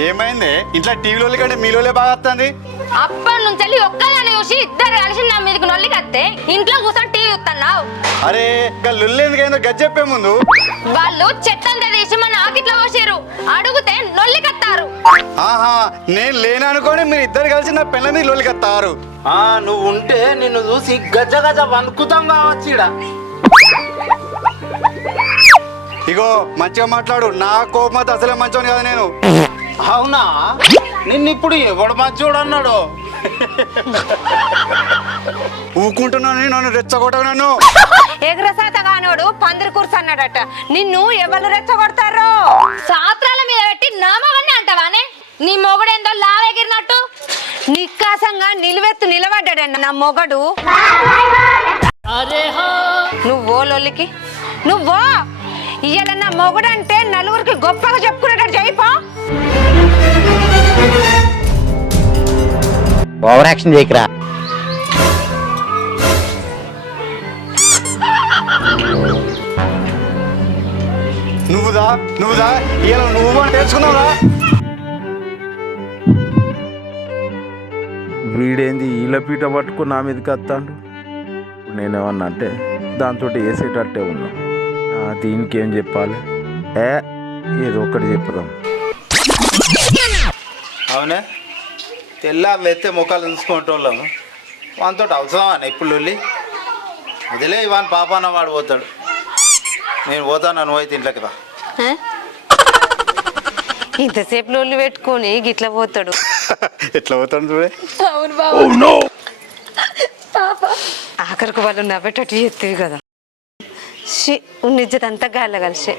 ఏమైంది ఇంట్లో టీవీలో కంటే మీలోనే బాగా వస్తుంది అప్పటి నుంచి ఒక్కదాన్ని చూసి ఇద్దరు కలిసి నా మీదకి నొల్లికి వస్తే ఇంట్లో కూర్చొని టీవీ చూస్తున్నావు. అరే ఇంకా లుల్లేందుకైందో గజ్జి చెప్పే ముందు వాళ్ళు చెత్తంతా తీసి మన ఆకిట్లో పోసారు, అడిగితే నొల్లికత్తారు. ఆహా నేను లేననుకోని మీరు ఇద్దరు కలిసి నా పిల్లని లొల్లికెత్తారు. నువ్వు ఉంటే నిన్ను చూసి గజ గజ వణుకుతాం కావచ్చు ఈడ. ఇగో మంచిగా మాట్లాడు, నా కోపం అయితే అసలే మంచోని కదా నేను. అవునా, నిన్ను ఇప్పుడు ఎవడు మంచోడు అన్నాడు? ఊకుంటున్నాను నన్ను రెచ్చగొట్టవు. నన్ను ఎగురసాత కానోడు పందిరి కూర్చున్నాడట, నిన్ను ఎవరు రెచ్చగొడతారో? సాత్రాల మీద పెట్టి నా మొగన్ని అంటావానే? నీ మొగుడేందో లావెగిరినట్టు నిక్కాసంగా నిలువెత్తు నిలబడ్డాడండి నా మొగడు. నువ్వో లొల్లికి నువ్వో ఇయ్యాల నా మొగుడంటే నలుగురికి గొప్పగా చెప్పుకునేటట్టు చేయిపో. Over action చేయకరా. నువ్వుదా ఇలా నువ్వు అని తెలుసుకున్నావురా. వీడేంది ఈల పీట పట్టుకుని నా మీదకి వస్తాడు. నేనేమన్నా అంటే దాంతో వేసేటట్టే ఉన్నా. దీనికి ఏం చెప్పాలి? ఏదో ఒకటి చెప్పుదాం. అవునే, తెల్లారులు ఎత్తే ముఖాలు చూసుకుంటోళ్ళము. వానితో అవసరమా ఇప్పుడు లొల్లి? అదిలే ఇవాన్ పాపాన వాడు పోతాడు. నేను పోతాను, నువ్వు అయితే ఇంట్లోకి రా. ఇంతసేపు లొల్లి పెట్టుకొని గిట్ల పోతాడు. ఎట్లా పోతాను చూడే. అవును బాబు, ఆఖరికి వాళ్ళు నవ్వేటట్టు చేస్తుంది కదా. నిజదంతా గాల్ల కలిసే.